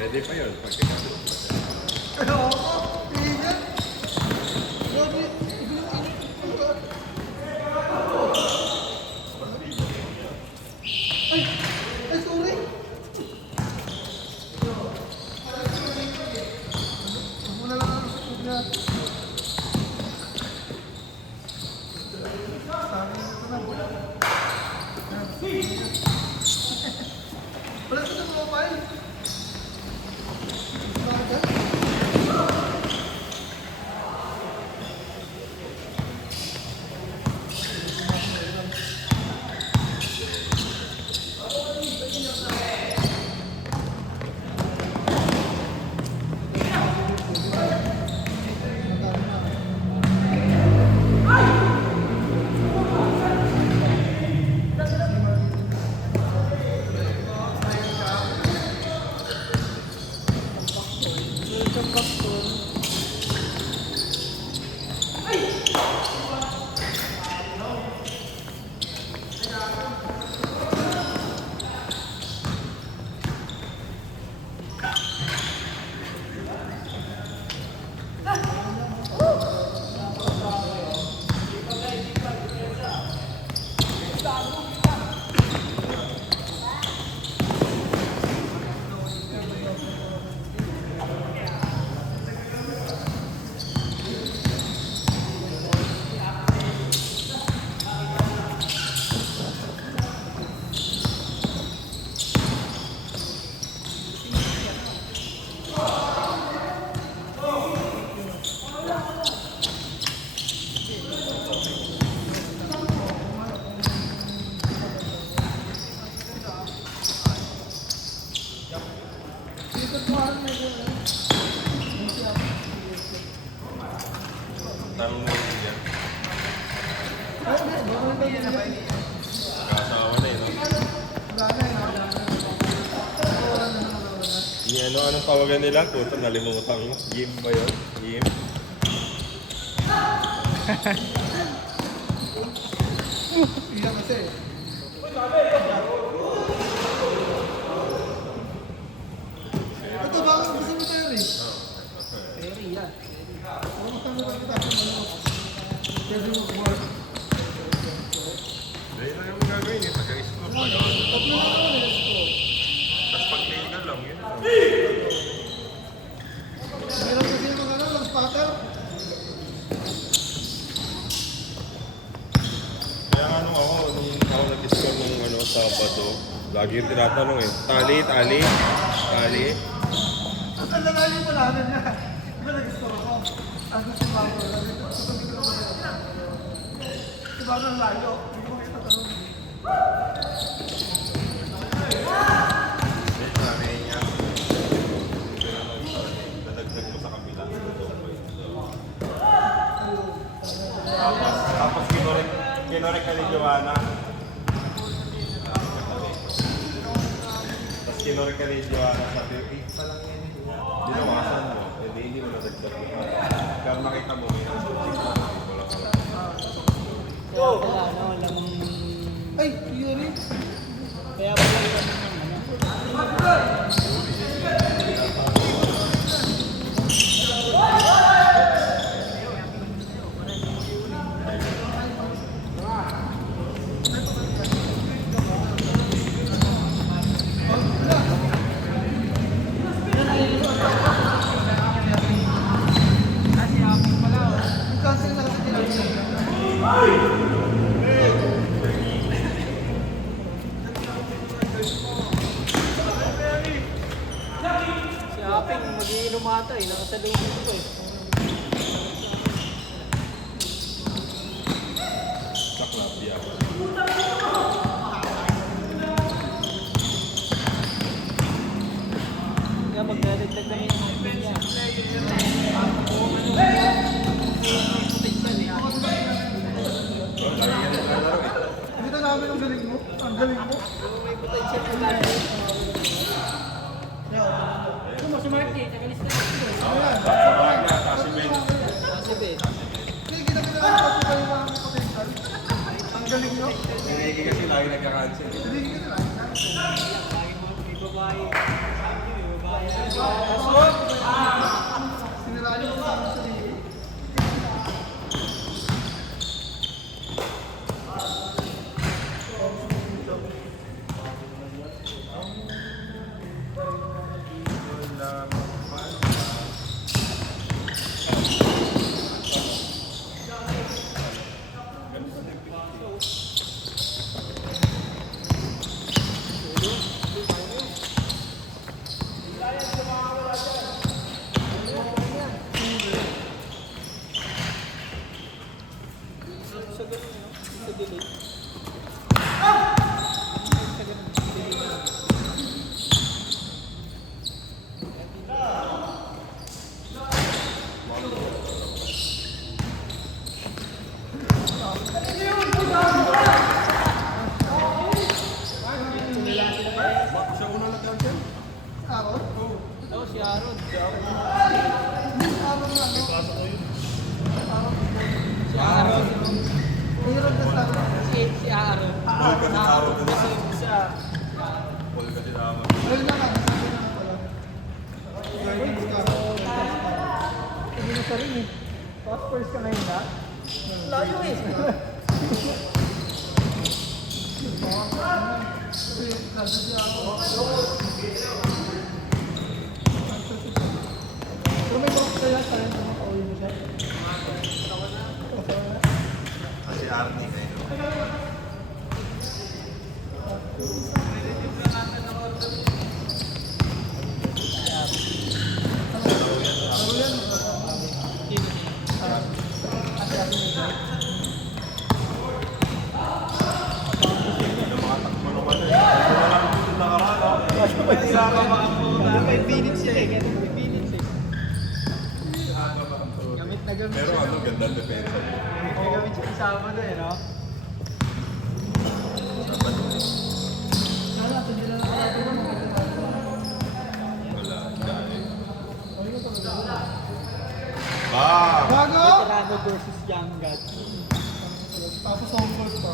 Pwede pa yun. Pagkakalo. Tanong mo yun yan. Kasawa na yun. Anong tawagan nila? Puto, nalimutan mo. Yim ba yun? Yim? Iya kasi. Ito bakit gusto mo tayo eh? Peri yan. Ano matanda ba kita? Pwede mo kumar. Dahil lang yung gagawin eh. Pagka-score pa yun. Tatlo na naman eh. Tapos pag-legal lang yun. Meron kasi yung mga lang spotter. Kaya nga nung ako nag-score nung Sabado, lagi yung tinatanong eh. Tali. Ang lalayo pa namin na. Diba nag-store ako? Ang gusto ko ako. Sabi ko naman ako. Diba ang layo? Hindi ko makita tanong. Dadagdag mo sa kabila. Tapos kinorek ka ni Joanna. Tapos kinorek ka ni Joanna. Sabi, palang yan. Dinawasan mo. Hindi mo nadagdag mo. Pero nakita mo yun. Kaya pala, ano, alam mong... Ay, yun eh. Kaya pala yun ang ano. Cancel na kasi tinawag. Si Aping, mag-iinom ata eh. Nakasalubong ko eh. Sa club yan. Kaya magdadagdag na yun ang niya. Kita namin ang galing mo. Ang galing mo. May potential na gano'n. Ano mo, Smart eh. Nagalis na ako eh. Ayan. Kasi Ben. Kasi be. Sige, kita namin pati kayo mga potential. Ang galing nyo. Si Ricky kasi lagi nagka-cancel. Sige, kita lang. May babae. May babae. Siniraan yung sa amin sa lihi. Sa ganun, no? Sa delay. Sa ganun, delay. Aaron? Oh, si Aaron. Aaron na, no? Si Aaron. Mayroon ka sa akin. Si Aaron. Paul kasi araw ka Kasi siya. Paul kasi naman. Ayun na lang. Sabi na lang pala. Guardians ka. Hindi na sa rin eh. Fast first ka ngayon ha? Layo eh. Kasi nasa ako. Pero may box kaya tayo sa mga pauwi mo siya. Kasi Arnie ngayon. Pero yan, Yung mga takbo naman eh. Ito na lang yung nakaraan. May minutes siya eh. Ganun, may minutes eh. Gamit na gamit Pero siya. ano, ganda ang depensa. Gamit na gamit siya sa Sabado eh, no? sana natin nila natin mo. Wala, dahil. Ayun na talaga. Ah! Bago! Veterano versus Young God. Tapos home court pa.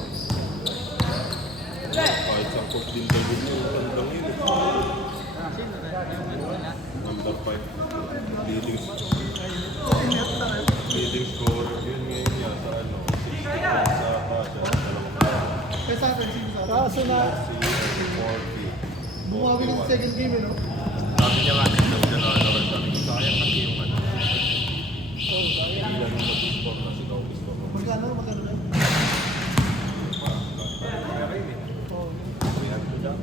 Kahit sa court din tayo yun. Tandang yun eh. Sino ba? Yung ano na? Number 5. Inet na eh. Leading scorer yun ngayon yata ano. 6 points sa Pasha. Kaya sa akin, sige sa akin. Kaso na, 40. Bumawi ng second game eh, no? Sabi niya nga nito, gano'n. Sabi ko, sayang kasi yung ano. oh, Hindi lang yung mag-score na sila. Magkano na? Kaya rin eh. oh. Kaya ito dyan.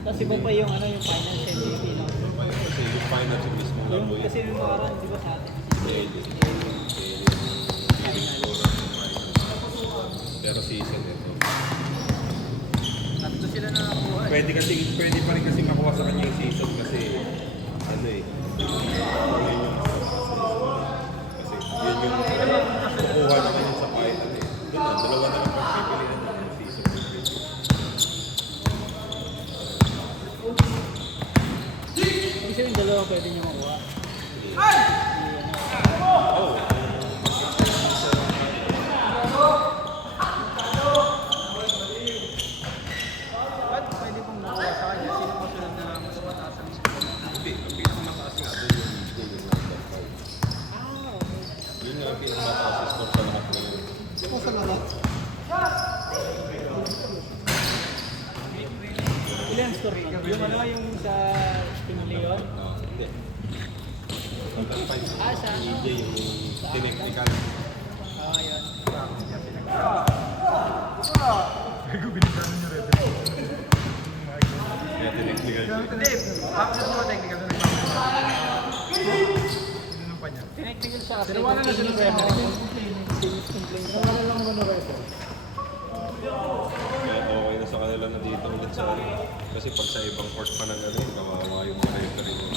Tapos iba pa yung ano yung final MVP, no? Kasi yung finals yung mismo Yung, laro kasi yun. yung nakaraan, di ba sa atin? Leading scorer ng finals. Pero season ito. Tatlo sila na nakuha eh. Pwede pa rin kasi makuha sa kanya yung season kasi ano eh. Yun yung kasi yun yung kukuha naman yung sa final eh. Doon na, dalawa na lang pagpipilian ng season. Ibig sabihin dalawa pwede nyo makuha. Oh! Ba't pwede pong makuha sa kanya? Sino pa sunod na mas mataas ang score? Hindi, ang pinakamataas nga doon yung league yung number 5. Ah, okay. Yun yung pinakamataas yung score sa lahat ngayon. O sa lahat. Ilan score ka? Yung ano, yung sa Team Leon? Hindi. Number 5. Ah, sa ano? EJ yung tineknikal. Ah, yun. Kaya tineknikal siya. Tinecnical siya kasi kung team referee, serious complaint siya. Kaya okay na sa kanila na dito ulit sa ano. Kasi pag sa ibang court pa na gano'n, kawawa yung referee nyo.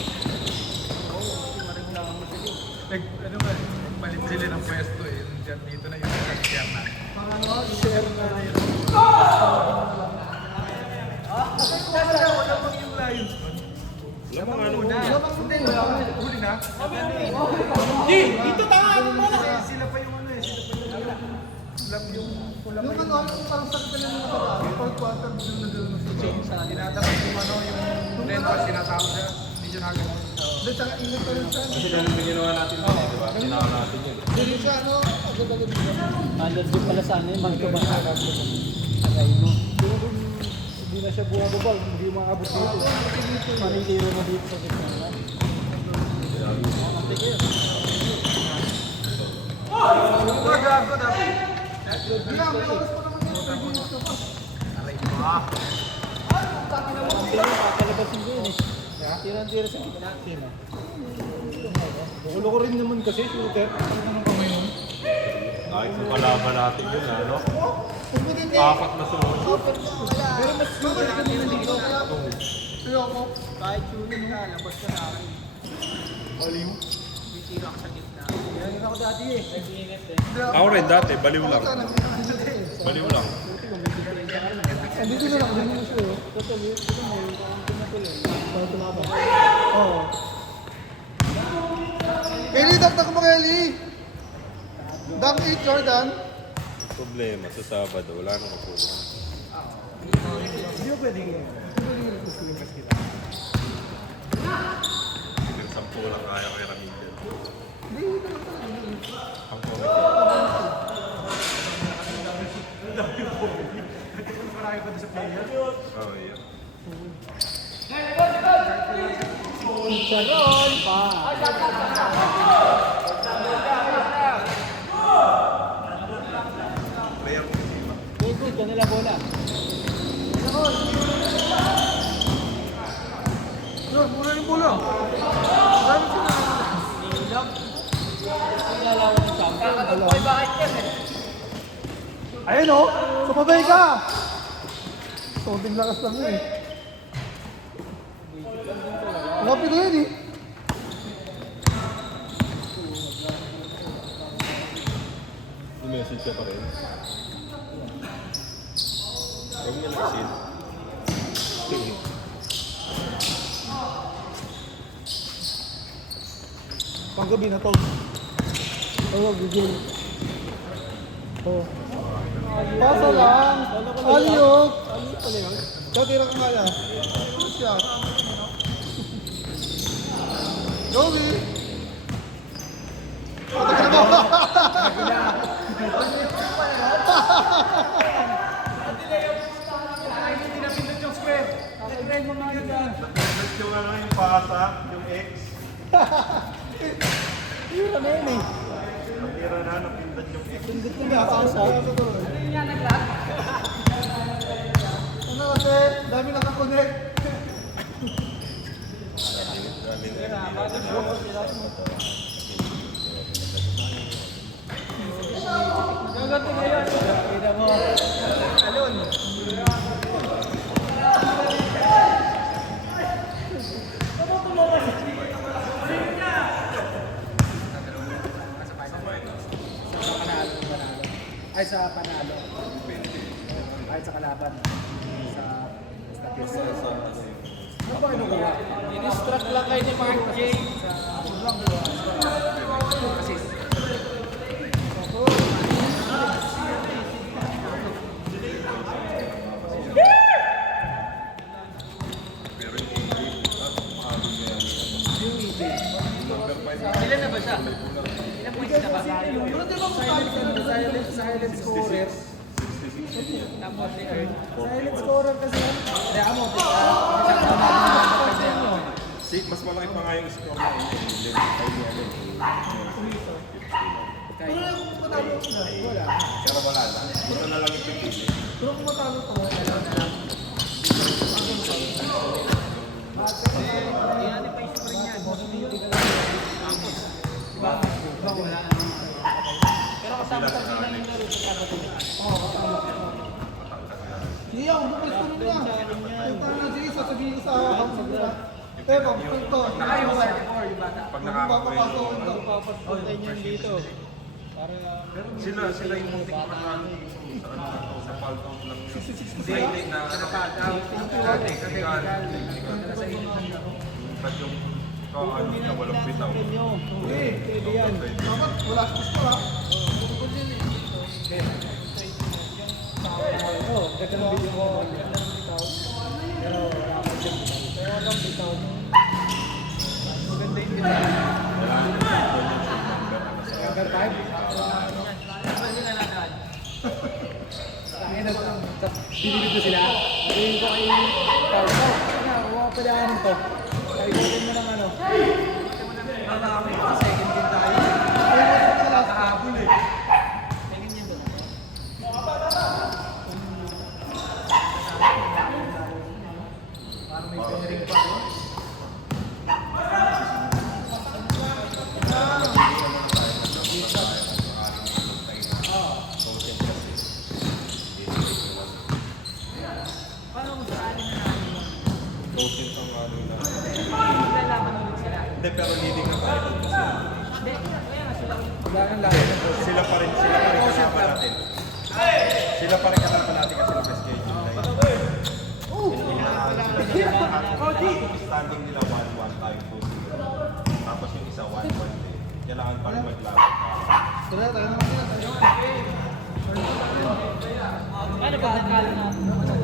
Ano ba, palit sila ng pwesto eh. Diyan dito na yung share na. Share na yun. Wala pang yung Lions nun. Alam mo nga ano Wala Wala bang hindi? Wala bang hindi? Huli na. Dito tayo mo na! Sila pa yung ano eh. Sila pa yung Yung ano, yung parang sakit na lang nakadaan. Fourth quarter, biglang nagano na siya. Tinatapat yung ano, yung Denver, sinatawag siya. Hindi siya nagano. Hindi, tsaka ingat pa rin siya. Kasi ganun din ginawa natin dito, di ba? Ginawa natin yun. Hindi siya, ano, agad-agad siya. Standard din pala sa ano yun, bang ito ba sa agay mo. Pero kung hindi na siya bumababa, hindi maabot dito. Maniliro mo dito sa gitna na. Gago dati. Hindi na, may oras pa naman yun. 5 minutes na pa. Aray ba? Kakalabasin ko yun eh. Tira-tira sa gitna. Sino? Loko rin naman kasi, shooter. Anong kamay mo? Kahit sa kalaban natin yun, ano? Pumunit eh. Apat na sunod. Pero mas sulit ka din dito. Ayoko. Kahit shooting na, labas ka na akin. Aliw. Tira ka sa gitna. Yan ako dati eh. Nag-iingat eh. Ako rin dati, baliw lang. Baliw lang. Andito na lang, ganyan na siya eh. Totoo, ito mo, parang pinatuloy. Parang tumaban. Oo. Kelly, dagdag mo Kelly. Dunk 8, Jordan. Problema, sa Sabado, wala nang kapulong. Hindi ko pwede ganyan. Yung 10 lang kaya kay Ramil. Ang Marami pa sa player. Oh, yeah. Charon pa. Player mo kasi ba? Very good, kanila bola. Yun, muna yung bola. Marami sila. Ilog. Sinalawan ng champion. Ay, bakit yan eh? Ayun o, sumabay ka. Sobrang lakas lang yun eh. Lapit na yun eh. Message ka pa rin. Huwag niya nag-sit. Panggabi na to. Oo, bigil. Oo. Pasa lang. Aliyok. Ano pala yun? Ikaw tira ka kaya. Siya. Joey. Patag na ba? Hindi na pindot yung square. Kakagrind mo nga yun dyan. Next yung ano yung pasa, yung X. Yura na yun eh. Natira na, napindot yung X. Pindot ko nga pa sa. Ano kasi, dami nakakonect. Gaganti ngayon. Kita mo. Alon. Ay, sa panalo. Kahit sa kalaban. Sa ano ba ano gawa? Dinistract lang kayo ni Mark J. Kasi Pero yung mahabol na yan. Number 5. Ilan na ba siya? Ilan points na ba? Pero di ba Silent scorer. 66 yan. Tapos ni Earn. silent scorer kasi yan? Kaya mo, Mas malaki pa nga yung score na yun. Pero kung matalo sila, wala. Pero wala na. Ito na lang yung pipili. Pero kung matalo to, wala na. Yan, ipaisip rin yan. Tapos, wala. Pero kasama sa sila yung laro sa Saturday. Hindi ako, bukal ko rin niya. Yung parang sige, sasabihin ko sa house ng diba? Pero, ito. Nakayo 44, yung bata. Pag nakakakuha yung ano, Papapunta niyo dito. Para sila yung muntik pa na sa paltong lang yun. Hindi na ano pa, technical. Pag yung ano na walang bitaw. Hindi. pwede yan. Dapat, wala sa gusto ha. Oo, ganda ng video ko. Ganda ng bitaw. Pero wala akong dyan bitaw. Pero walang bitaw. Maganda yung bitaw. Number 5? Tangin na ito. Bilibid ko sila. Narinig ko kay Pao. Kaya, huwag pa dyan to. Kaibigan mo ng ano. Nakakami pa second din tayo. Nakahabol eh. Parang may piniring pa. Coaches ang ano na. Hindi, pero leading na tayo dun kasi. Wala kang lahat ng coach. Sila pa rin kalaban natin. Sila pa rin kalaban natin kasi nag-schedule na yun. Standing nila 1-1 tayo 2-0. Tapos yung isa 1-1 din. Kailangan pa rin maglaban. Tara, tayo naman sila. Ano ba?